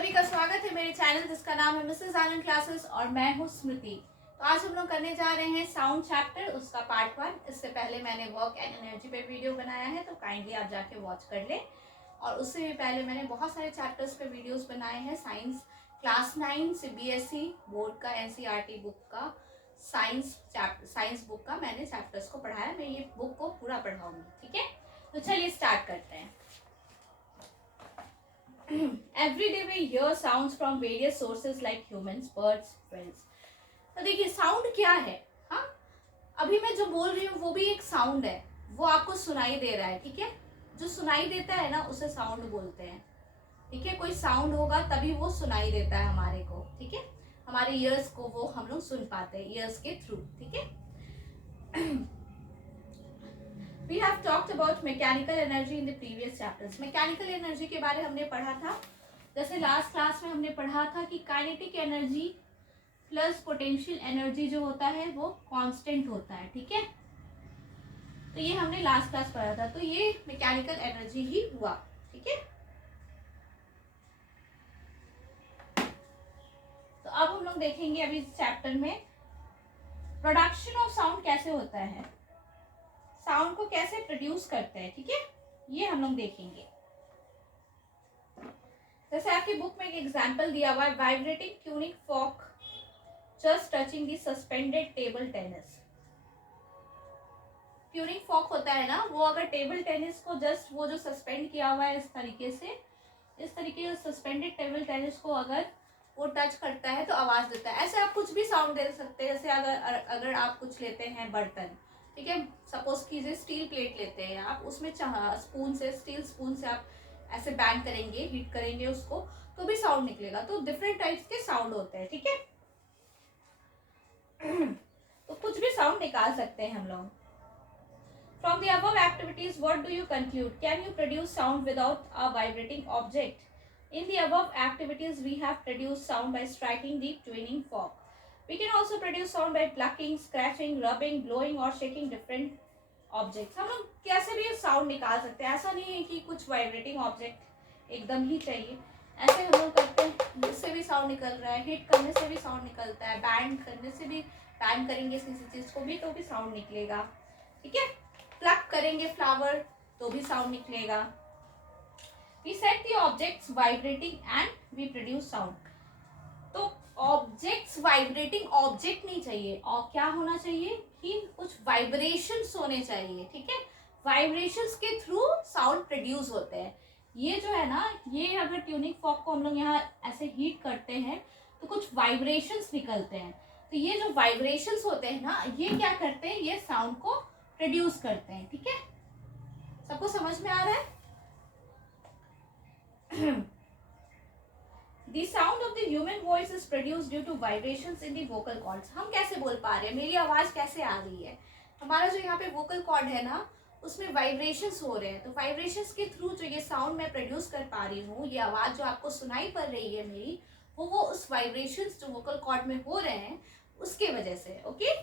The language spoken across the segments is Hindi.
सभी का स्वागत है मेरे चैनल जिसका नाम है मिसेस आनंद क्लासेस और मैं हूँ स्मृति। तो आज हम लोग करने जा रहे हैं साउंड चैप्टर, उसका पार्ट 1। इससे पहले मैंने वर्क एंड एनर्जी पे वीडियो बनाया है, तो काइंडली आप जाके वॉच कर ले। और उससे भी पहले मैंने बहुत सारे चैप्टर्स पे वीडियोस बनाए हैं। साइंस क्लास 9 CBSE बोर्ड का NCERT बुक का साइंस बुक का मैंने चैप्टर्स को पढ़ाया। मैं ये बुक को पूरा पढ़ाऊंगी, ठीक है। तो चलिए स्टार्ट करते हैं। Every day we hear sounds from various sources like humans, birds, whales. तो देखिए साउंड क्या है। हाँ, अभी मैं जो बोल रही हूँ वो भी एक साउंड है, वो आपको सुनाई दे रहा है, ठीक है। जो सुनाई देता है ना उसे साउंड बोलते हैं, ठीक है। कोई साउंड होगा तभी वो सुनाई देता है हमारे को, ठीक है। हमारे ईयर्स को वो हम लोग सुन पाते हैं ईयर्स के थ्रू, ठीक है। We have talked about mechanical energy in the previous chapters. Mechanical energy के बारे हमने पढ़ा था। जैसे लास्ट क्लास में हमने पढ़ा था कि kinetic energy plus potential energy जो होता है वो कांस्टेंट होता है, ठीक है। तो ये हमने लास्ट क्लास पढ़ा था। तो ये मैकेनिकल एनर्जी ही हुआ, ठीक है। तो अब हम लोग देखेंगे अभी इस चैप्टर में प्रोडक्शन ऑफ साउंड कैसे होता है, साउंड को कैसे प्रोड्यूस करते हैं, ठीक है। ये हम लोग देखेंगे। जैसे आपकी बुक में एक एग्जांपल दिया हुआ है, vibrating tuning fork just touching the suspended table tennis. Tuning fork होता है ना, वो अगर टेबल टेनिस को जस्ट वो जो सस्पेंड किया हुआ है इस तरीके से सस्पेंडेड टेबल टेनिस को अगर वो टच करता है तो आवाज देता है। ऐसे आप कुछ भी साउंड दे सकते हैं। जैसे अगर आप कुछ लेते हैं बर्तन, ठीक है, सपोज कीजिए स्टील प्लेट लेते हैं आप, उसमें स्टील स्पून से आप ऐसे बैंग करेंगे, हीट करेंगे उसको, तो भी साउंड निकलेगा। तो डिफरेंट टाइप्स के साउंड होते हैं, ठीक है। तो कुछ भी साउंड निकाल सकते हैं हम लोग। From the above activities, what do you conclude? Can you produce sound without a vibrating object? In the above activities, we have produced sound by striking the tuning fork. We can also produce sound by plucking, scratching, rubbing, blowing or shaking different objects. हम लोग कैसे भी साउंड निकाल सकते हैं। ऐसा नहीं है कि कुछ वाइब्रेटिंग ऑब्जेक्ट एकदम ही चाहिए। ऐसे हम लोग करते हैं, इससे भी साउंड निकल रहा है, हिट करने से भी साउंड निकलता है, बैंड करने से भी, बैंड करेंगे किसी चीज को भी तो भी साउंड निकलेगा, ठीक है। प्लग करेंगे फ्लावर तो भी साउंड निकलेगा। We set the objects vibrating and we produce sound. तो ऑब्जेक्ट्स वाइब्रेटिंग ऑब्जेक्ट नहीं चाहिए, और क्या होना चाहिए कि कुछ वाइब्रेशंस होने चाहिए, ठीक है। वाइब्रेशंस के थ्रू साउंड प्रोड्यूस होते हैं। ये जो है ना, ये अगर ट्यूनिंग फॉर्क को हम लोग यहाँ ऐसे हीट करते हैं तो कुछ वाइब्रेशंस निकलते हैं। तो ये जो वाइब्रेशंस होते हैं ना, ये क्या करते हैं, ये साउंड को प्रोड्यूस करते हैं, ठीक है। सबको समझ में आ रहा है? The sound of the human voice is produced due to vibrations in the vocal cords. हम कैसे बोल पा रहे हैं, मेरी आवाज कैसे आ रही है, हमारा जो यहाँ पे वोकल कॉर्ड है ना उसमें वाइब्रेशंस हो रहे हैं। तो वाइब्रेशंस के थ्रू जो ये साउंड मैं प्रोड्यूस कर पा रही हूँ, ये आवाज जो आपको सुनाई पड़ रही है मेरी, वो उस वाइब्रेशंस जो वोकल कॉर्ड में हो रहे हैं उसके वजह से, okay.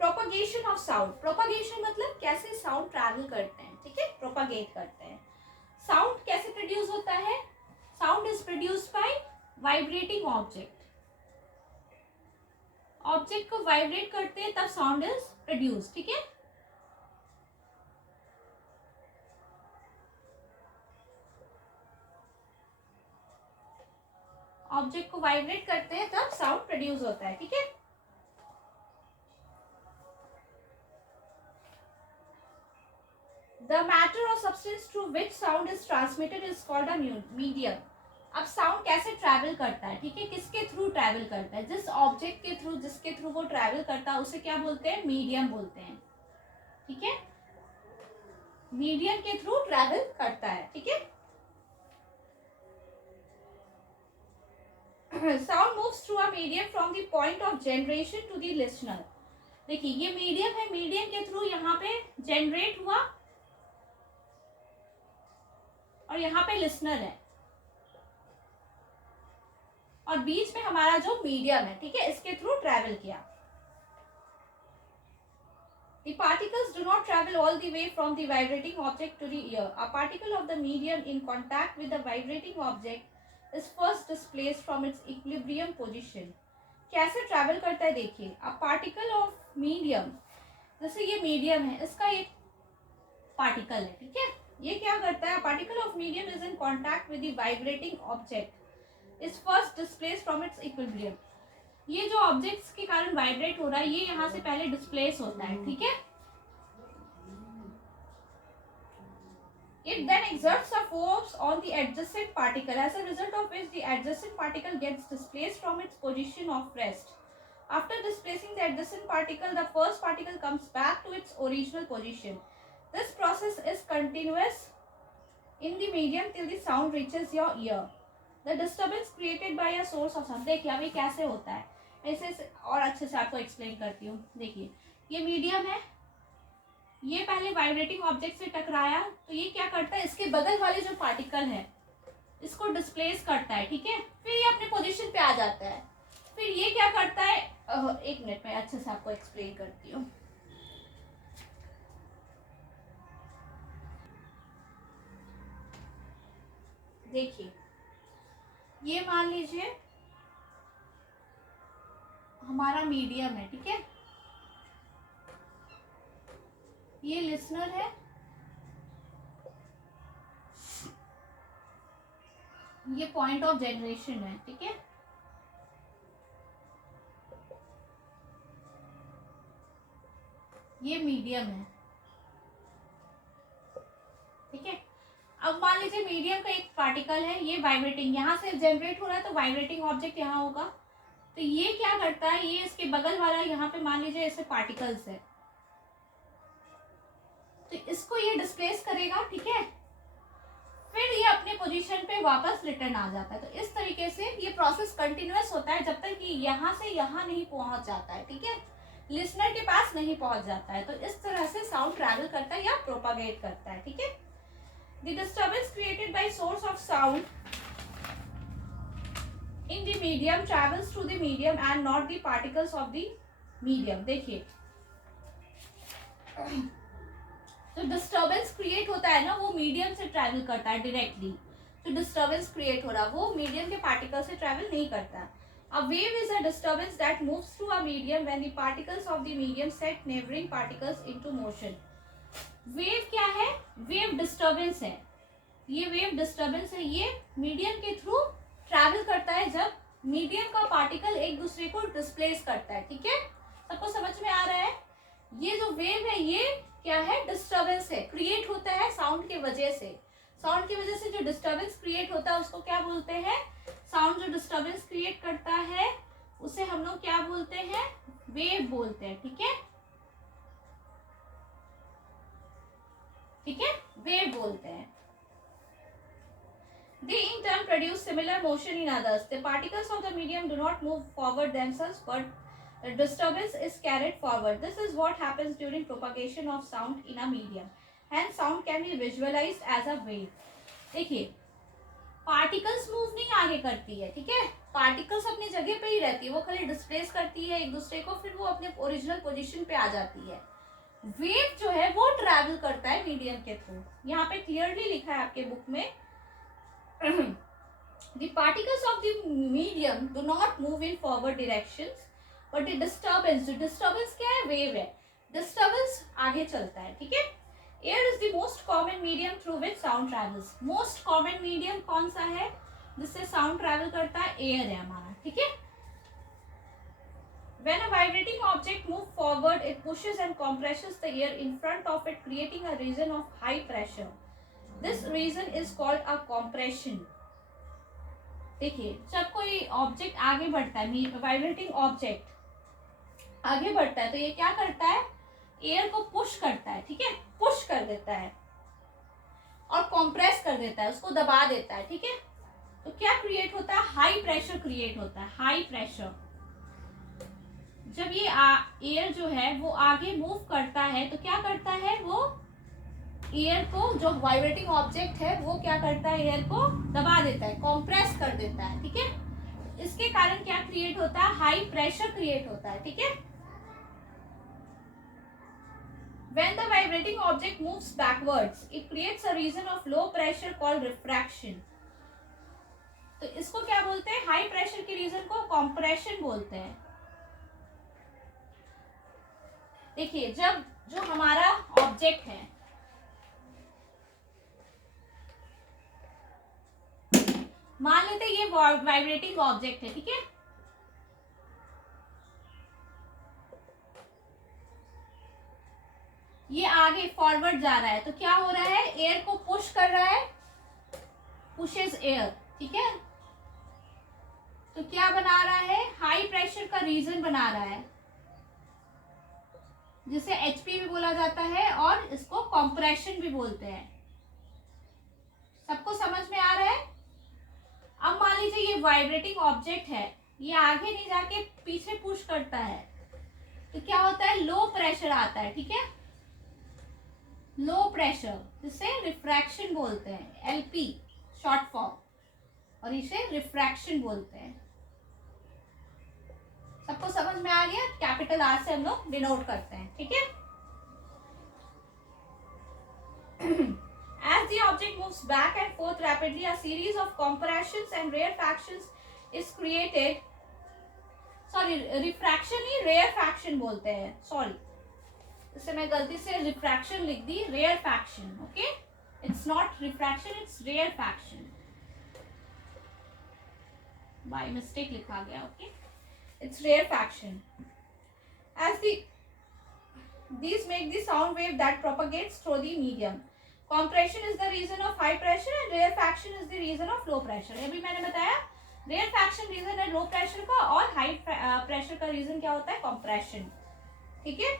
Propagation of sound, propagation मतलब कैसे साउंड ट्रैवल करते हैं, ठीक है, प्रोपगेट करते हैं। साउंड कैसे प्रोड्यूस होता है, sound is produced bye vibrating object. Object को वाइब्रेट करते हैं तब साउंड इज प्रोड्यूस, ठीक है। ऑब्जेक्ट को वाइब्रेट करते हैं तब साउंड प्रोड्यूस होता है, ठीक है। The matter or substance through which sound is transmitted is called a medium. अब साउंड कैसे ट्रैवल करता है, ठीक है, किसके थ्रू ट्रैवल करता है, जिस ऑब्जेक्ट के थ्रू, जिसके थ्रू वो ट्रैवल करता है उसे क्या बोलते हैं, मीडियम बोलते हैं, ठीक है। मीडियम के थ्रू ट्रैवल करता है, ठीक है। Sound moves through a medium from the point of generation to the listener. देखिए ये मीडियम है, मीडियम के थ्रू यहाँ पे जनरेट हुआ और यहाँ पे लिसनर है, और बीच में हमारा जो मीडियम है, ठीक है, इसके थ्रू ट्रैवल किया। The particles do not travel all the way from the vibrating object to the ear. A particle of the medium in contact with the vibrating object is first displaced from its equilibrium position. कैसे ट्रैवल करता है देखिए. A particle of medium, जैसे ये मीडियम है, इसका एक पार्टिकल है, ठीक है. ये क्या करता है? Particle of medium is in contact with the vibrating object is first displace from its equilibrium. ये जो ऑब्जेक्ट्स के कारण वाइब्रेट हो रहा है, ये यहाँ से पहले डिस्प्लेस होता है, ठीक है. It then exerts a force on the adjacent particle, as a result of which the adjacent particle gets displaced from its position of rest. After displacing the adjacent particle, the first particle comes back to its original position. This process is continuous in the medium till the sound reaches your ear. The disturbance created by a source of sound. देखिए अभी कैसे होता है, ऐसे और अच्छे से आपको एक्सप्लेन करती हूँ. देखिए ये मीडियम है, ये पहले वाइब्रेटिंग ऑब्जेक्ट से टकराया, तो ये क्या करता है, इसके बगल वाले जो पार्टिकल है इसको डिस्प्लेस करता है, ठीक है. फिर ये अपने पोजीशन पे आ जाता है. फिर ये क्या करता है, एक मिनट में अच्छे से आपको एक्सप्लेन करती हूँ. देखिए ये मान लीजिए हमारा मीडियम है, ठीक है. ये लिसनर है, ये पॉइंट ऑफ जनरेशन है, ठीक है. ये मीडियम है, ठीक है. अब मान लीजिए मीडियम का एक पार्टिकल है, ये वाइब्रेटिंग यहाँ से जनरेट हो रहा है, तो वाइब्रेटिंग ऑब्जेक्ट यहाँ होगा. तो ये क्या करता है, ये इसके बगल वाला यहाँ पे मान लीजिए ऐसे पार्टिकल्स है, तो इसको ये डिस्प्लेस करेगा, ठीक है. फिर ये अपने पोजीशन पे वापस रिटर्न आ जाता है. तो इस तरीके से ये प्रोसेस कंटिन्यूअस होता है जब तक कि यहाँ से यहाँ नहीं पहुंच जाता है, ठीक है, लिसनर के पास नहीं पहुंच जाता है. तो इस तरह से साउंड ट्रैवल करता है या प्रोपागेट करता है, ठीक है. The disturbance created by source of sound in the medium travels through the medium and not the particles of the medium. देखिए तो डिस्टर्बेंस क्रिएट होता है ना, वो मीडियम से ट्रैवल करता है डायरेक्टली. तो डिस्टर्बेंस क्रिएट हो रहा, वो मीडियम के पार्टिकल से ट्रैवल नहीं करता. A wave is a disturbance that moves through a medium when the particles of the medium set neighboring particles into motion. Wave क्या है, वेव डिस्टर्बेंस है. ये वेव डिस्टर्बेंस है, ये मीडियम के थ्रू ट्रैवल करता है जब मीडियम का पार्टिकल एक दूसरे को डिस्प्लेस करता है, ठीक है. सबको समझ में आ रहा है. ये जो वेव है ये क्या है, डिस्टर्बेंस है, क्रिएट होता है साउंड के वजह से. साउंड की वजह से जो डिस्टर्बेंस क्रिएट होता है उसको क्या बोलते हैं, साउंड जो डिस्टर्बेंस क्रिएट करता है उसे हम लोग क्या बोलते हैं, वेव बोलते हैं, ठीक है, ठीक है, वेव बोलते हैं. They in turn produce similar motion in others. The particles of the medium do not move forward themselves, but the disturbance is carried forward. This is what happens during propagation of sound in a medium. Hence, sound can be visualized as a wave. देखिए, पार्टिकल्स मूव नहीं आगे करती है, ठीक है. पार्टिकल्स अपनी जगह पे ही रहती है, वो खाली डिस्प्लेस करती है एक दूसरे को, फिर वो अपने ओरिजिनल पोजीशन पे आ जाती है. वेव जो है वो ट्रैवल करता है मीडियम के थ्रू. यहाँ पे क्लियरली लिखा है आपके बुक में, the particles of the medium do not move in forward directions, but the disturbance, जो disturbance क्या है, वेव है, disturbance आगे चलता है, ठीक है. Air is the most common medium through which sound travels. Most common medium कौन सा है जिससे साउंड ट्रैवल करता है, एयर है हमारा, ठीक है. When a vibrating object moves forward, it pushes and compresses the air in front of it, creating a region of high pressure. This region is called a compression. देखिए जब कोई ऑब्जेक्ट आगे बढ़ता है, वाइब्रेटिंग ऑब्जेक्ट आगे बढ़ता है, तो ये क्या करता है, एयर को पुश करता है, ठीक है, पुश कर देता है और कंप्रेस कर देता है, उसको दबा देता है, ठीक है. तो क्या क्रिएट होता है, हाई प्रेशर क्रिएट होता है, हाई प्रेशर. जब ये एयर जो है वो आगे मूव करता है तो क्या करता है, वो एयर को, जो वाइब्रेटिंग ऑब्जेक्ट है वो क्या करता है, एयर को दबा देता है, कंप्रेस कर देता है, ठीक है. इसके कारण क्या क्रिएट होता है, हाई प्रेशर क्रिएट होता है, ठीक है. When the vibrating object moves backwards, it creates a region of low pressure called refraction. तो इसको क्या बोलते हैं? हाई प्रेशर के रीजन को कंप्रेशन बोलते हैं. देखिए, जब जो हमारा ऑब्जेक्ट है, मान लेते हैं ये वाइब्रेटिंग ऑब्जेक्ट है, ठीक है. ये आगे फॉरवर्ड जा रहा है, तो क्या हो रहा है? एयर को पुश कर रहा है, पुशेस एयर, ठीक है. तो क्या बना रहा है? हाई प्रेशर का रीजन बना रहा है, जिसे एचपी भी बोला जाता है और इसको कंप्रेशन भी बोलते हैं. सबको समझ में आ रहा है? अब मान लीजिए ये वाइब्रेटिंग ऑब्जेक्ट है, ये आगे नहीं जाके पीछे पुश करता है, तो क्या होता है? लो प्रेशर आता है, ठीक है. लो प्रेशर, जिसे रिफ्रैक्शन बोलते हैं, एलपी शॉर्ट फॉर्म, और इसे रिफ्रैक्शन बोलते हैं. सबको समझ में आ गया? कैपिटल आर से हम लोग डिनोट करते हैं, ठीक है. As the object moves back and forth rapidly, a series of compressions and rarefactions is created. Sorry, refraction he rarefaction बोलते हैं. Sorry, इससे मैं गलती से refraction लिख दी, rarefaction. Okay, it's not refraction, it's rarefaction. By mistake लिखा गया. Okay, it's rarefaction. As these make the sound wave that propagates through the medium. Compression is the reason of high pressure and rarefaction is the reason of low pressure. अभी मैंने बताया rarefaction reason है low pressure का, और high pressure का reason क्या होता है? compression. ठीक है.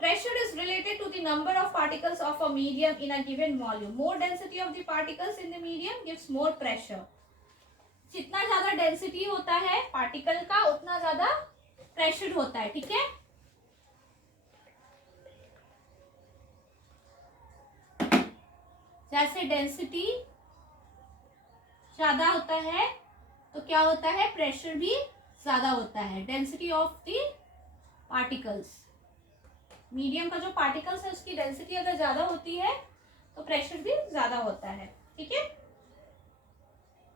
Pressure is related to the number of particles of a medium in a given volume. More density of the particles in the medium gives more pressure. जितना ज्यादा डेंसिटी होता है पार्टिकल का, उतना ज्यादा प्रेशर होता है, ठीक है. जैसे डेंसिटी ज्यादा होता है तो क्या होता है? प्रेशर भी ज्यादा होता है. Density of the particles, medium का जो पार्टिकल्स है उसकी डेंसिटी अगर ज्यादा होती है तो प्रेशर भी ज्यादा होता है, ठीक है.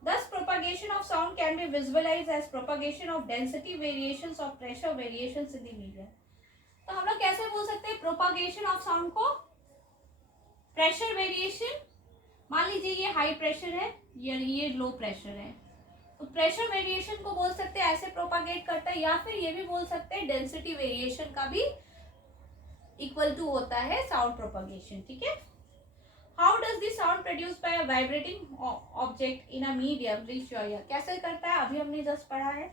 Thus, propagation of sound can be visualized as propagation of density variations or pressure variations in the medium. तो हम लोग कैसे बोल सकते हैं प्रोपागेशन ऑफ साउंड को? प्रेशर वेरिएशन, मान लीजिए ये हाई प्रेशर है, ये लो प्रेशर है, तो प्रेशर वेरिएशन को बोल सकते हैं ऐसे प्रोपागेट करता है, या फिर ये भी बोल सकते हैं डेंसिटी वेरिएशन का भी इक्वल टू होता है साउंड प्रोपागेशन, ठीक है. How does the sound produce by a vibrating object in a medium reach your year? कैसे करता है? अभी हमने जस्ट पढ़ा है,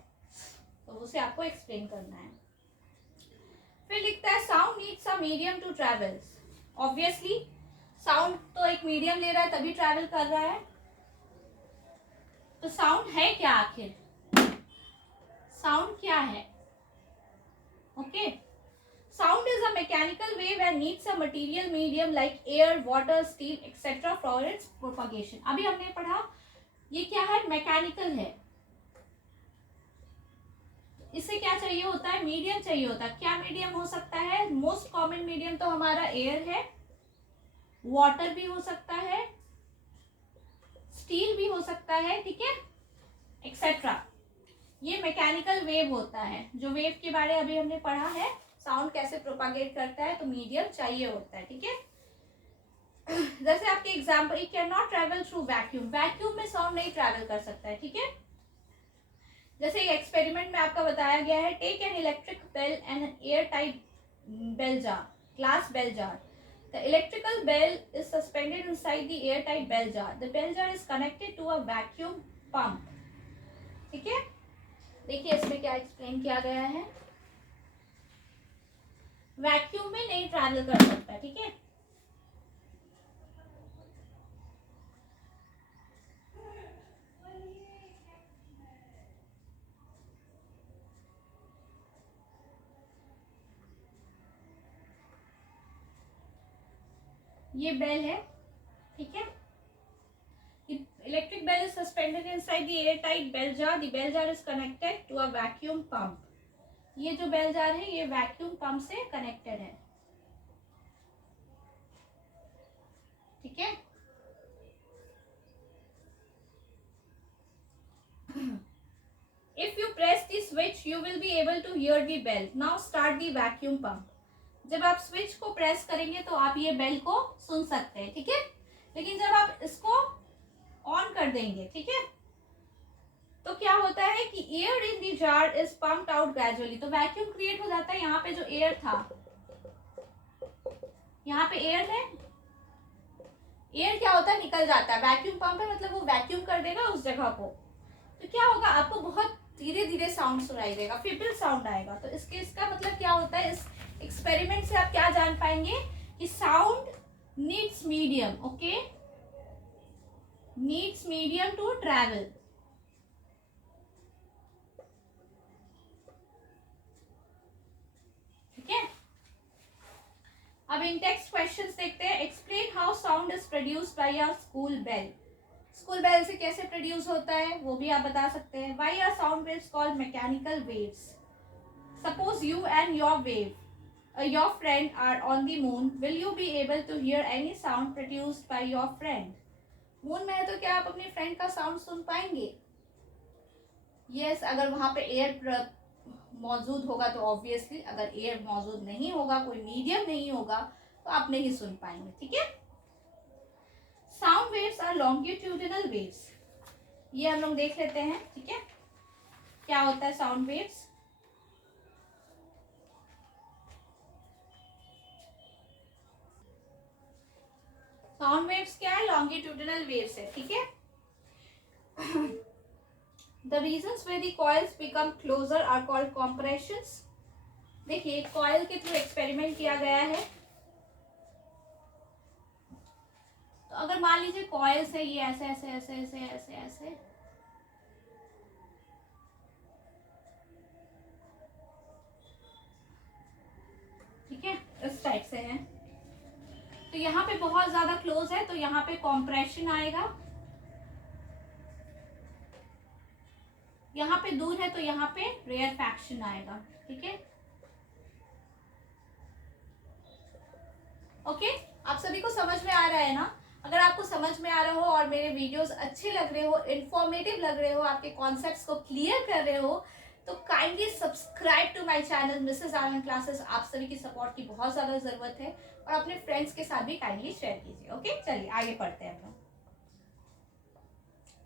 तो उसे आपको एक्सप्लेन करना है. फिर लिखता है sound needs a medium to travel. Obviously sound तो एक मीडियम ले रहा है तभी ट्रैवल कर रहा है. तो साउंड है क्या आखिर? साउंड क्या है? Okay, sound is a mechanical wave and needs a material medium like air, water, steel etcetera for its propagation. अभी हमने पढ़ा ये क्या है? मैकेनिकल है. इसे क्या चाहिए होता है? मीडियम चाहिए होता है. क्या मीडियम हो सकता है? मोस्ट कॉमन मीडियम तो हमारा एयर है, वाटर भी हो सकता है, स्टील भी हो सकता है, ठीक है, एक्सेट्रा. ये मैकेनिकल वेव होता है, जो वेव के बारे में अभी हमने पढ़ा है, साउंड कैसे प्रोपागेट करता है, तो मीडियम चाहिए होता है, ठीक है. जैसे आपके example, it can not travel through vacuum. Vacuum में साउंड नहीं ट्रैवल कर सकता है, ठीक है. जैसे एक्सपेरिमेंट में आपका बताया गया है, take an electric bell and air tight bell jar, glass bell jar. The electrical bell is suspended inside the airtight bell jar. The bell jar is connected to a vacuum pump. ठीक है, देखिए इसमें क्या एक्सप्लेन किया गया है. वैक्यूम में नहीं ट्रैवल कर सकता, ठीक है. ये बेल है, ठीक है. Electric bell is suspended inside the airtight bell jar. The bell jar is connected to a vacuum pump. ये जो बेल जार है ये वैक्यूम पंप से कनेक्टेड है, ठीक है। If you press the switch, you will be able to hear the bell. Now start the vacuum pump. जब आप स्विच को प्रेस करेंगे तो आप ये बेल को सुन सकते हैं, ठीक है। लेकिन जब आप इसको ऑन कर देंगे, ठीक है, तो क्या होता है कि air in the jar is pumped out gradually, तो वैक्यूम क्रिएट हो जाता है। यहाँ पे जो एयर था, यहाँ पे एयर है, एयर क्या होता है निकल जाता है। वैक्यूम पंप है मतलब वो वैक्यूम कर देगा उस जगह को, तो क्या होगा आपको बहुत धीरे धीरे साउंड सुनाई देगा, फीबल साउंड आएगा। तो इसका मतलब क्या होता है, इस एक्सपेरिमेंट से आप क्या जान पाएंगे कि sound needs medium, okay, needs medium to travel. ठीक है, अब इन टेक्स्ट क्वेश्चंस देखते हैं। Explain how sound is produced by a school bell. School bell से कैसे प्रोड्यूस होता है वो भी आप बता सकते हैं। Why are sound waves called mechanical waves. Suppose you and your friend are on the moon, will you be able to hear any sound produced by your friend. Moon में है तो क्या आप अपने फ्रेंड का साउंड सुन पाएंगे? यस, अगर वहां पे एयर मौजूद होगा तो ऑब्वियसली, अगर एयर मौजूद नहीं होगा, कोई मीडियम नहीं होगा, तो आप नहीं सुन पाएंगे, ठीक है। Sound waves are longitudinal waves, ये हम लोग देख लेते हैं, ठीक है, क्या होता है साउंड वेव्स। साउंड वेव्स क्या है? लॉन्गिट्यूडिनल वेव्स है, ठीक है। The regions where the coils become closer are called compressions. देखिए कॉइल के थ्रू एक्सपेरिमेंट किया गया है, तो अगर मान लीजिए कॉइल्स है, ये ऐसे ऐसे ऐसे ऐसे ऐसे ऐसे, ठीक है, इस टाइप से है, तो यहाँ पे बहुत ज्यादा क्लोज है तो यहाँ पे कॉम्प्रेशन आएगा, यहाँ पे दूर है तो यहाँ पे रेयरफैक्शन आएगा, ठीक है। ओके, आप सभी को समझ में आ रहा है ना? अगर आपको समझ में आ रहा हो और मेरे वीडियोस अच्छे लग रहे हो, इंफॉर्मेटिव लग रहे हो, आपके कॉन्सेप्ट्स को क्लियर कर रहे हो, तो kindly subscribe to my channel Mrs Anand classes. आप सभी की सपोर्ट की बहुत ज़्यादा ज़रूरत है और अपने फ्रेंड्स के साथ भी काइंडली शेयर कीजिए। ओके, चलिए आगे पढ़ते हैं हम लोग।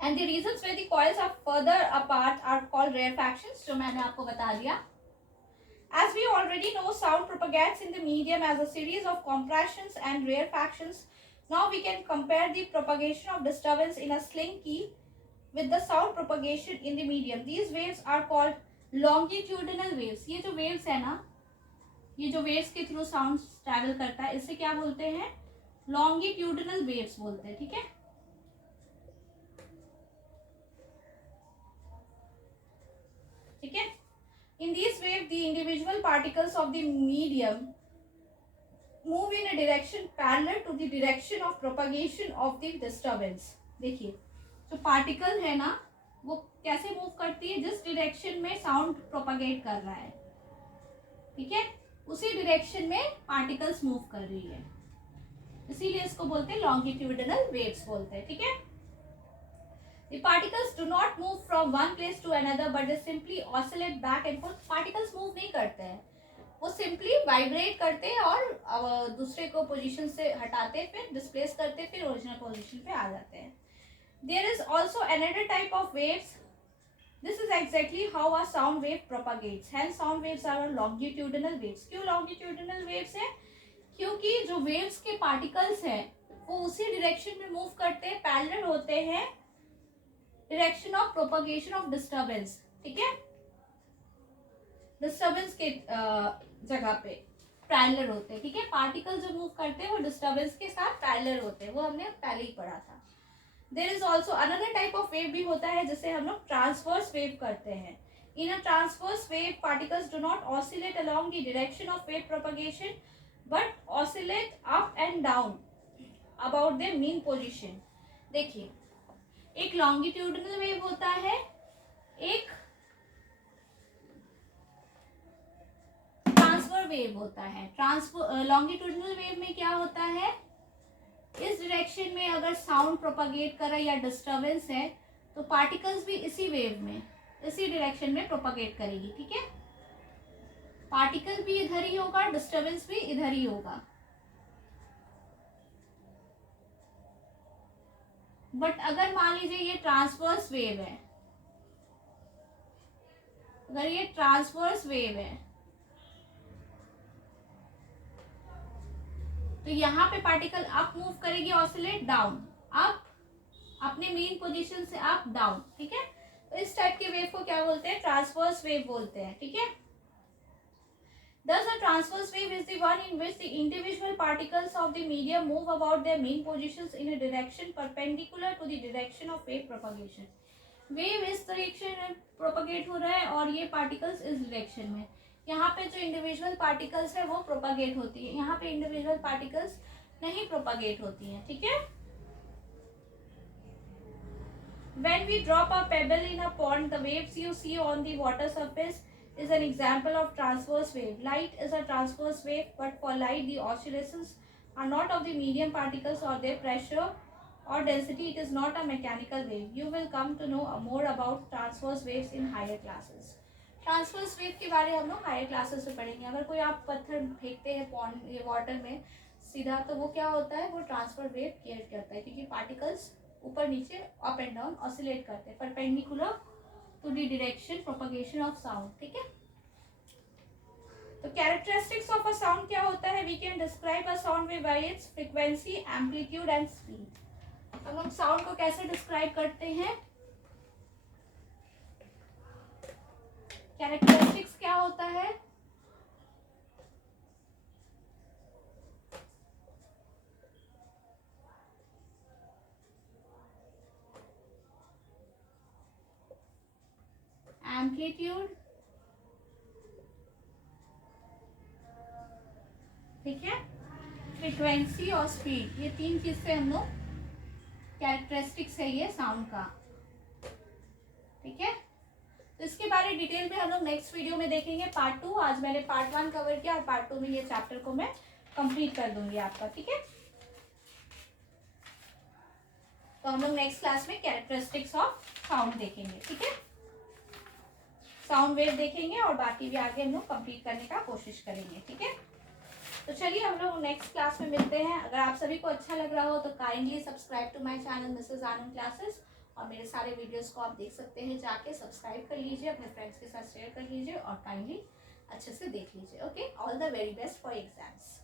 And the regions where the coils are further apart are called rarefactions, जो मैंने आपको बता दिया। As we already know, sound propagates in the medium as a series of compressions and rarefactions. Now we can compare the propagation of disturbance in a slinky with the sound propagation in the medium. These waves are called longitudinal waves. ये जो waves है ना, ये जो waves के through sound travel करता है, इसे क्या बोलते हैं? Longitudinal waves बोलते हैं, ठीक है। ठीक है, in these waves the individual particles of the medium move in a direction parallel to the direction of propagation of the disturbance। देखिए जो पार्टिकल है ना वो कैसे मूव करती है, जिस डायरेक्शन में साउंड प्रोपागेट कर रहा है, ठीक है, उसी डायरेक्शन में पार्टिकल्स मूव कर रही है, इसीलिए इसको बोलते हैं लॉन्गिट्यूडिनल वेव्स बोलते हैं, ठीक है। The particles do not move from one place to another, but they simply oscillate back and forth. Particles move नहीं करते हैं, वो सिंपली वाइब्रेट करते हैं और दूसरे को पोजीशन से हटाते, फिर डिस्प्लेस करते, फिर ओरिजिनल पोजीशन पे आ जाते हैं। There is also another type of waves. This is exactly how a sound wave propagates. Hence, sound waves are longitudinal waves. क्यों longitudinal waves है? क्योंकि जो waves के particles हैं वो उसी डायरेक्शन में मूव करते हैं, पैरेलल होते हैं direction of propagation of disturbance, ठीक है, डिस्टर्बेंस के जगह पे पैरेलल होते हैं, ठीक है। पार्टिकल जो मूव करते हैं वो डिस्टर्बेंस के साथ पैरेलल होते हैं, वो हमने पहले ही पढ़ा था। There is also another type of wave भी होता है जिसे हम लोग ट्रांसवर्स वेव करते हैं। In a transverse wave particles do not oscillate along the direction of wave propagation but oscillate up and down about their mean position. देखिए एक लॉन्गिट्यूडिनल वेव होता है, एक ट्रांसफर वेव होता है। ट्रांसफर लॉन्गिट्यूडिनल वेव में क्या होता है, इस डायरेक्शन में अगर साउंड प्रोपागेट कर रहा है या डिस्टरबेंस है तो पार्टिकल्स भी इसी वेव में, इसी डायरेक्शन में प्रोपागेट करेगी। ठीक है, पार्टिकल भी इधर ही होगा, डिस्टरबेंस भी इधर ही होगा। बट अगर मान लीजिए ये ट्रांसवर्स वेव है, अगर ये ट्रांसवर्स वेव है तो यहाँ पे पार्टिकल अप मूव करेगी, ऑसिलेट डाउन, अप अपने मेन पोजीशन से अप डाउन। ठीक है, तो इस टाइप के वेव को क्या बोलते हैं, ट्रांसवर्स वेव बोलते हैं। ठीक है, thus a transverse wave is the one in which the individual particles of the medium move about their main positions in a direction perpendicular to the direction of wave propagation। Wave इस डायरेक्शन में प्रोपागेट हो रहा है और ये पार्टिकल्स इस डायरेक्शन में। यहाँ पे जो इंडिविजुअल पार्टिकल्स है वो प्रोपागेट होती है, यहाँ पे इंडिविजुअल पार्टिकल्स नहीं प्रोपागेट होती हैं। ठीक है, when we drop a pebble in a pond, the waves you see on the water surface is an example of transverse wave. Light is a transverse wave, but for light the oscillations are not of the medium particles or their pressure or density. It is not a mechanical wave. You will come to know more about transverse waves in higher classes। Transverse wave के बारे में हम लोग हायर क्लासेस में पढ़ेंगे। अगर कोई आप पत्थर फेंकते हैं पॉन्ड ये वाटर में सीधा, तो वो क्या होता है, वो ट्रांसफर वेव क्रिएट करता है, क्योंकि पार्टिकल्स ऊपर नीचे अप एंड डाउन ऑसिलेट करते हैं perpendicular to the direction propagation of sound. ठीक है, तो कैरेक्टरिस्टिक्स ऑफ अ साउंड क्या होता है, we can describe a sound wave by its frequency, amplitude and speed. हम लोग साउंड को कैसे डिस्क्राइब करते हैं, कैरेक्टरिस्टिक्स क्या होता है, एम्पलीट्यूड, ठीक है, फ्रीक्वेंसी और स्पीड, ये तीन चीज से हम लोग कैरेक्टरिस्टिक्स है ये साउंड का। ठीक है, तो इसके बारे में डिटेल में हम लोग नेक्स्ट वीडियो में देखेंगे, पार्ट 2। आज मैंने पार्ट 1 कवर किया और पार्ट 2 में ये चैप्टर को मैं कंप्लीट कर दूंगी आपका। ठीक है, तो हम लोग नेक्स्ट क्लास में कैरेक्टरिस्टिक्स ऑफ साउंड देखेंगे। ठीक है, साउंड वेव देखेंगे और बाकी भी आगे हम लोग कंप्लीट करने का कोशिश करेंगे। ठीक है, तो चलिए हम लोग नेक्स्ट क्लास में मिलते हैं। अगर आप सभी को अच्छा लग रहा हो तो kindly subscribe to my channel Mrs Anand classes, और मेरे सारे वीडियोस को आप देख सकते हैं, जाके सब्सक्राइब कर लीजिए, अपने फ्रेंड्स के साथ शेयर कर लीजिए और काइंडली अच्छे से देख लीजिए। Okay, all the very best for exams.